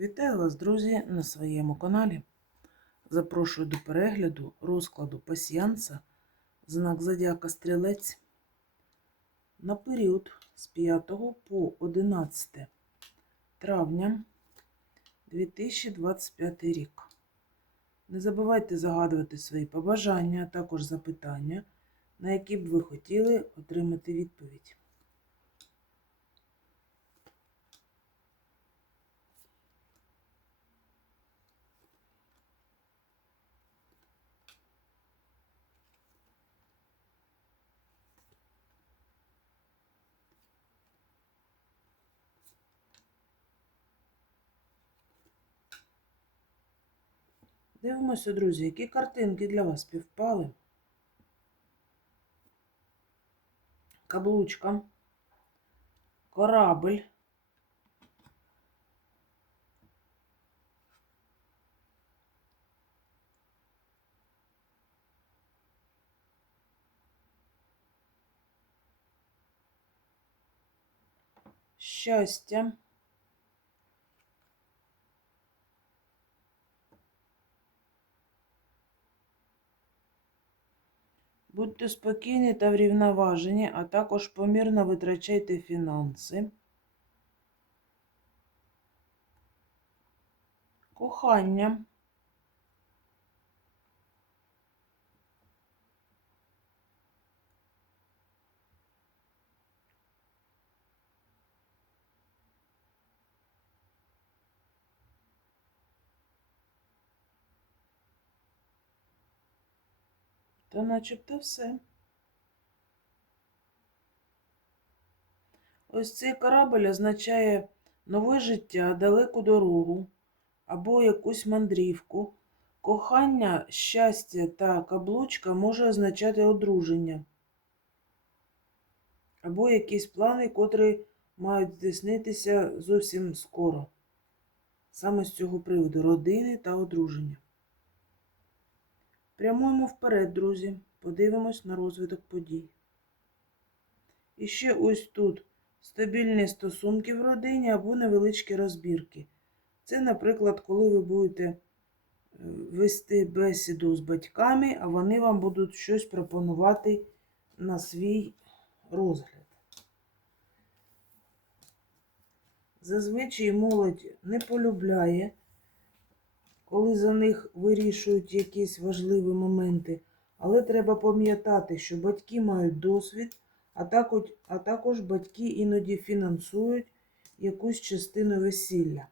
Вітаю вас, друзі, на своєму каналі. Запрошую до перегляду розкладу пасіянса знак Зодіака Стрілець на період з 5 по 11 травня 2025 рік. Не забувайте загадувати свої побажання, а також запитання, на які б ви хотіли отримати відповідь. Дивимося, друзі, які картинки для вас співпали. Каблучка, корабль, щастя. Будьте спокійні та врівноважені, а також помірно витрачайте фінанси. Кохання. Та начебто все. Ось цей корабль означає нове життя, далеку дорогу або якусь мандрівку. Кохання, щастя та каблучка може означати одруження. Або якісь плани, котрі мають здійснитися зовсім скоро. Саме з цього приводу родини та одруження. Прямуємо вперед, друзі. Подивимось на розвиток подій. І ще ось тут стабільні стосунки в родині або невеличкі розбірки. Це, наприклад, коли ви будете е, вести бесіду з батьками, а вони вам будуть щось пропонувати на свій розгляд. Зазвичай молодь не полюбляє коли за них вирішують якісь важливі моменти. Але треба пам'ятати, що батьки мають досвід, а також, а також батьки іноді фінансують якусь частину весілля.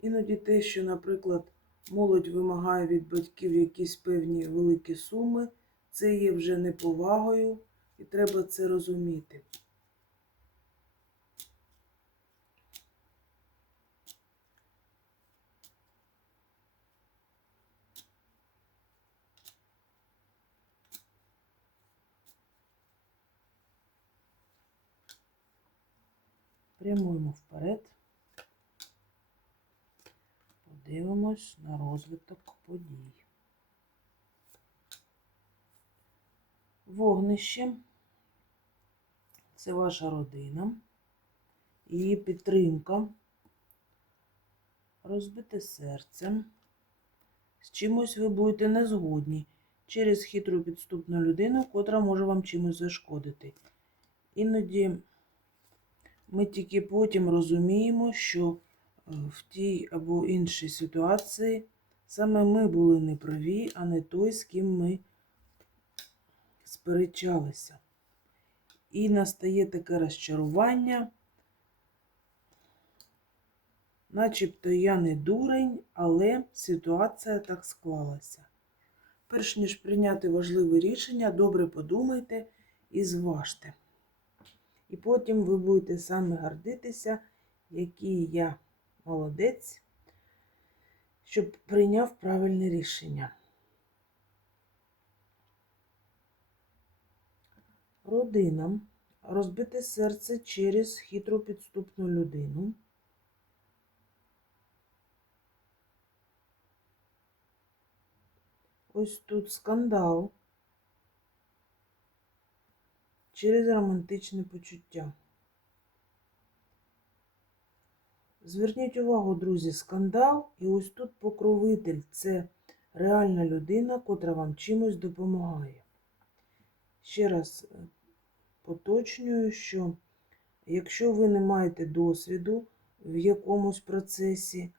Іноді те, що, наприклад, Молодь вимагає від батьків якісь певні великі суми. Це є вже неповагою, і треба це розуміти. Прямуємо вперед. Дивимось на розвиток подій. Вогнище це ваша родина, її підтримка, розбите серце. З чимось ви будете незгодні через хитру підступну людину, котра може вам чимось зашкодити. Іноді ми тільки потім розуміємо, що в тій або іншій ситуації саме ми були неправі, а не той, з ким ми сперечалися. І настає таке розчарування, начебто я не дурень, але ситуація так склалася. Перш ніж прийняти важливе рішення, добре подумайте і зважте. І потім ви будете саме гордитися, який я молодець, щоб прийняв правильне рішення. Родина розбите серце через хитру підступну людину. ось тут скандал через романтичне почуття. Зверніть увагу, друзі, скандал, і ось тут покровитель це реальна людина, котра вам чимось допомагає. Ще раз е, поточнюю, що якщо ви не маєте досвіду в якомусь процесі,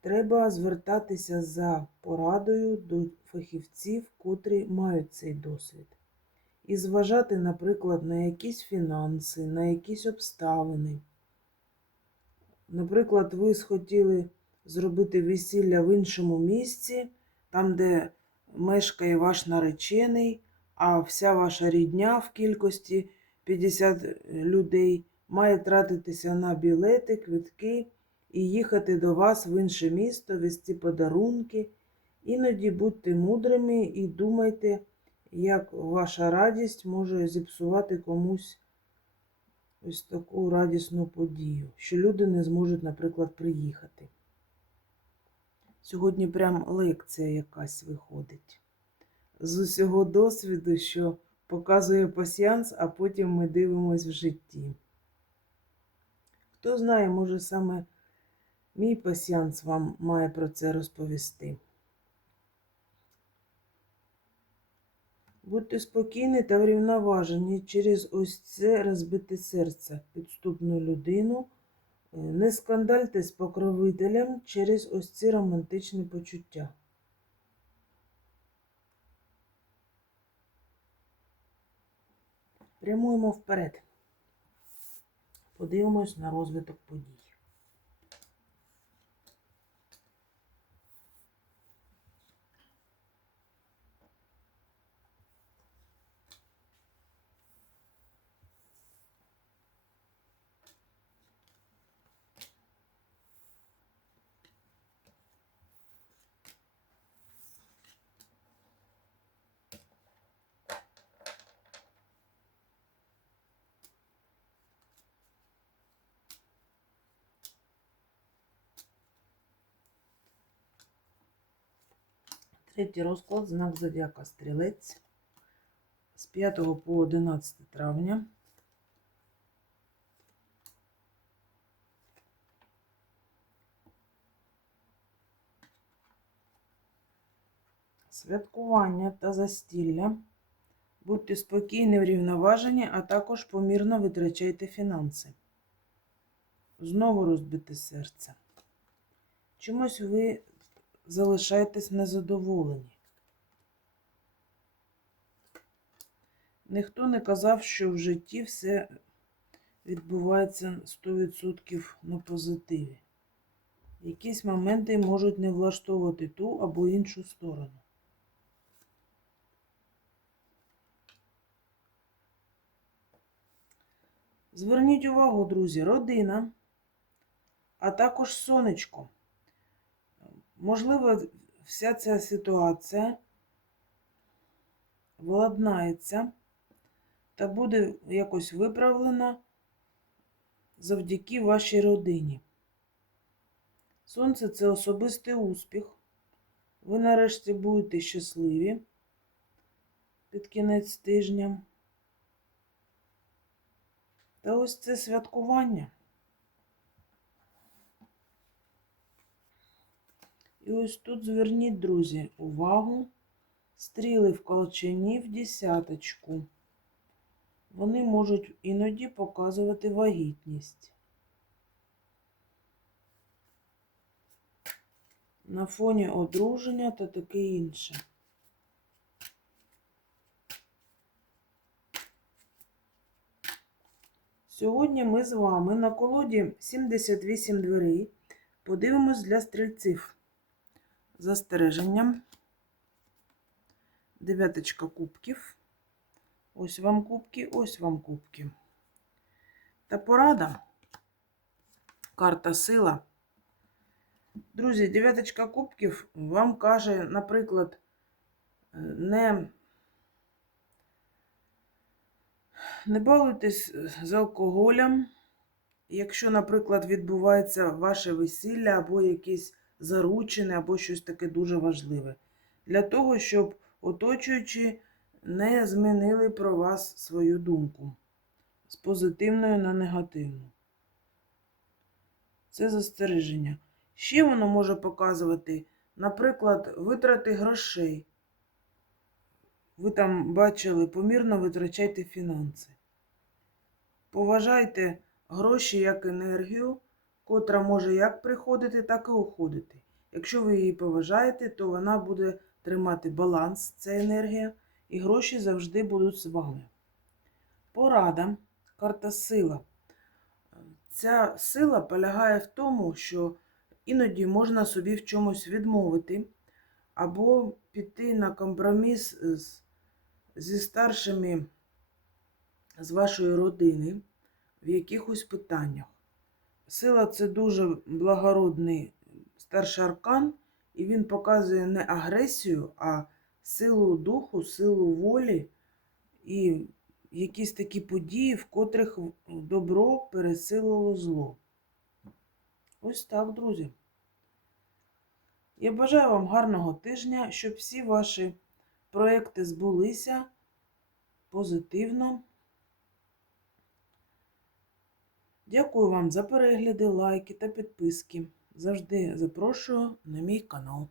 треба звертатися за порадою до фахівців, котрі мають цей досвід. І зважати, наприклад, на якісь фінанси, на якісь обставини. Наприклад, ви схотіли зробити весілля в іншому місці, там, де мешкає ваш наречений, а вся ваша рідня в кількості 50 людей має тратитися на білети, квитки і їхати до вас в інше місто, вести подарунки. Іноді будьте мудрими і думайте, як ваша радість може зіпсувати комусь ось таку радісну подію, що люди не зможуть, наприклад, приїхати. Сьогодні прям лекція якась виходить. З усього досвіду, що показує пасіянс, а потім ми дивимось в житті. Хто знає, може саме мій пасіянс вам має про це розповісти. Будьте спокійні та врівноважені через ось це розбите серце, підступну людину. Е, Не скандальте з покровителем через ось ці романтичні почуття. Прямуємо вперед. Подивимось на розвиток подій. Третій розклад, знак зодіака Стрілець з 5 по 11 травня. Святкування та застілля. Будьте спокійні, врівноважені, а також помірно витрачайте фінанси. Знову розбите серце. Чомусь ви залишаєтесь незадоволені. Ніхто не казав, що в житті все відбувається 100% на позитиві. Якісь моменти можуть не влаштовувати ту або іншу сторону. Зверніть увагу, друзі, родина, а також сонечко. Можливо, вся ця ситуація владнається та буде якось виправлена завдяки вашій родині. Сонце це особистий успіх. Ви нарешті будете щасливі під кінець тижня. Та ось це святкування. І ось тут зверніть, друзі, увагу. Стріли в колчані в десяточку. Вони можуть іноді показувати вагітність. На фоні одруження та таке інше. Сьогодні ми з вами на колоді 78 дверей подивимось для стрільців застереженням. Дев'яточка кубків. Ось вам кубки, ось вам кубки. Та порада. Карта сила. Друзі, дев'яточка кубків вам каже, наприклад, не, не балуйтесь з алкоголем. Якщо, наприклад, відбувається ваше весілля або якісь заручене, або щось таке дуже важливе. для того, щоб оточуючи не змінили про вас свою думку з позитивної на негативну. Це застереження. Ще воно може показувати, наприклад, витрати грошей. Ви там бачили, помірно витрачайте фінанси. Поважайте гроші як енергію, котра може як приходити, так і уходити. Якщо ви її поважаєте, то вона буде тримати баланс, ця енергія, і гроші завжди будуть з вами. Порада, карта сила. Ця сила полягає в тому, що іноді можна собі в чомусь відмовити, або піти на компроміс з, зі старшими з вашої родини в якихось питаннях. Сила це дуже благородний старший аркан, і він показує не агресію, а силу духу, силу волі і якісь такі події, в котрих добро пересилило зло. Ось так, друзі. Я бажаю вам гарного тижня, щоб всі ваші проекти збулися позитивно. Дякую вам за перегляди, лайки та підписки. Завжди запрошую на мій канал.